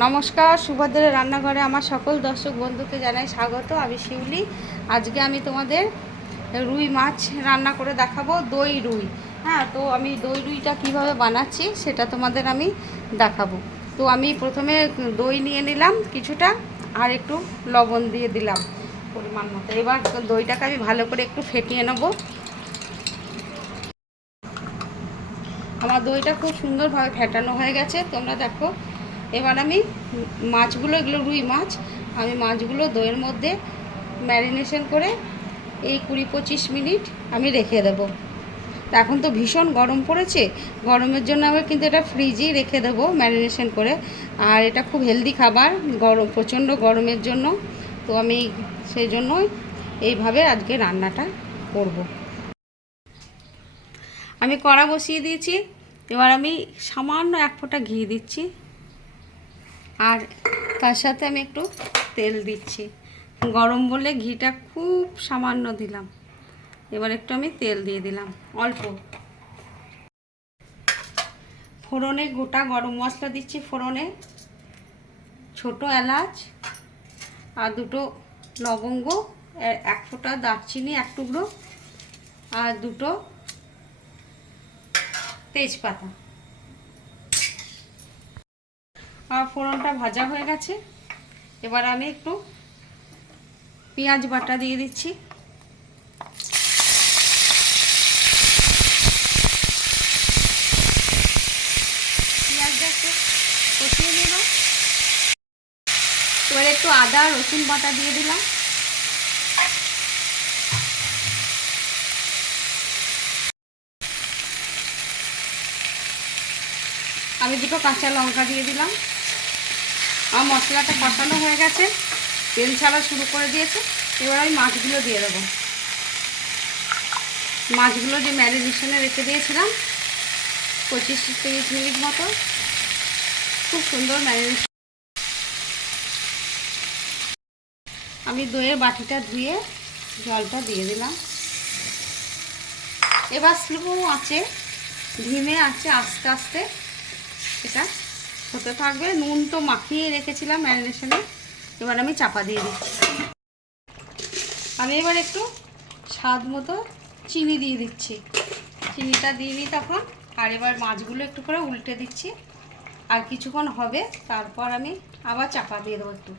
নমস্কার, সুভদ্রের রান্নাঘরে আমার সকল দর্শক বন্ধুকে জানাই স্বাগত। আমি শিউলি। আজকে আমি তোমাদের রুই মাছ রান্না করে দেখাবো, দই রুই। হ্যাঁ, তো আমি দই রুইটা কীভাবে বানাচ্ছি সেটা তোমাদের আমি দেখাবো। তো আমি প্রথমে দই নিয়ে নিলাম কিছুটা, আর একটু লবণ দিয়ে দিলাম পরিমাণ মতো। এবার দইটাকে আমি ভালো করে একটু ফেটিয়ে নেব। আমার দইটা খুব সুন্দরভাবে ফেটানো হয়ে গেছে, তোমরা দেখো। এবার আমি মাছগুলো, এগুলো রুই মাছ, আমি মাছগুলো দইয়ের মধ্যে ম্যারিনেশন করে এই 20-25 মিনিট আমি রেখে দেবো। তা এখন তো ভীষণ গরম পড়েছে, গরমের জন্য আমি কিন্তু এটা ফ্রিজেই রেখে দেবো ম্যারিনেশন করে। আর এটা খুব হেলদি খাবার, গরম, প্রচণ্ড গরমের জন্য। তো আমি সেই জন্যই এইভাবে আজকে রান্নাটা করব। আমি কড়া বসিয়ে দিয়েছি। এবার আমি সামান্য 1 ফোঁটা ঘি দিচ্ছি, আর তার সাথে আমি একটু তেল দিচ্ছি। গরম বলে ঘিটা খুব সামান্য দিলাম। এবার একটু আমি তেল দিয়ে দিলাম অল্প। ফোড়নে গোটা গরম মশলা দিচ্ছি। ফোড়নে ছোট এলাচ আর 2টো লবঙ্গ, 1 ফোঁটা দারচিনি 1 টুকরো, আর 2টো তেজপাতা। আর ফোড়নটা ভাজা হয়ে গেছে। এবার আমি একটু পেঁয়াজ বাটা দিয়ে দিচ্ছি। পেঁয়াজটা একটু কষিয়ে নিল। এবার একটু আদা রসুন বাটা দিয়ে দিলাম। আমি 2টো কাঁচা লঙ্কা দিয়ে দিলাম। আমার মশলাটা কষানো হয়ে গেছে, তেল ছাড়া শুরু করে দিয়েছে। এবার আমি মাছগুলো দিয়ে দেবো। মাছগুলো যে ম্যারিনেশনে রেখে দিয়েছিলাম 25-30 মিনিট মতো, খুব সুন্দর ম্যারিনেশন। আমি দইয়ের বাটিটা ধুয়ে জলটা দিয়ে দিলাম। এবার স্লো আছে, ধিমে আছে, আস্তে আস্তে এটা হতে থাকবে। নুন তো মাখিয়ে রেখেছিলাম ম্যারিনেশনে। এবার আমি চাপা দিয়ে দিচ্ছি। আমি এবার একটু স্বাদ মতো চিনি দিয়ে দিচ্ছি। চিনিটা দিয়ে দিই তখন। আর এবার মাছগুলো একটু করে উল্টে দিচ্ছি। আর কিছুক্ষণ হবে, তারপর আমি আবার চাপা দিয়ে দেবো একটু।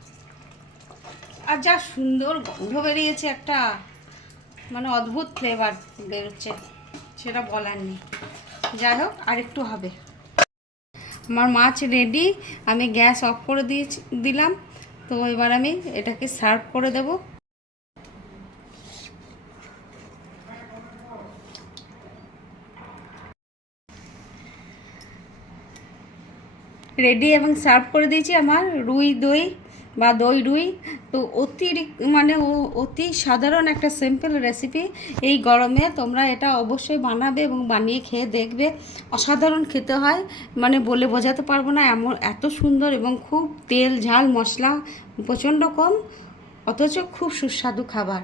আর যা সুন্দর গন্ধ বেরিয়েছে, একটা মানে অদ্ভুত ফ্লেভার বেরোচ্ছে, সেটা বলার নেই। যাই হোক, আর একটু হবে। আমার মাছ রেডি। আমি গ্যাস অফ করে দিলাম। তো এবার আমি এটাকে সার্ভ করে দেব। রেডি এবং সার্ভ করে দিয়েছি আমার রুই দই বা দই রুই। তো অতি সাধারণ একটা সিম্পল রেসিপি। এই গরমে তোমরা এটা অবশ্যই বানাবে এবং বানিয়ে খেয়ে দেখবে। অসাধারণ খেতে হয়, মানে বলে বোঝাতে পারবো না, এত সুন্দর। এবং খুব তেল ঝাল মশলা প্রচণ্ড কম, অথচ খুব সুস্বাদু খাবার।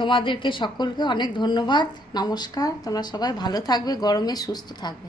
তোমাদেরকে সকলকে অনেক ধন্যবাদ। নমস্কার। তোমরা সবাই ভালো থাকবে, গরমে সুস্থ থাকবে।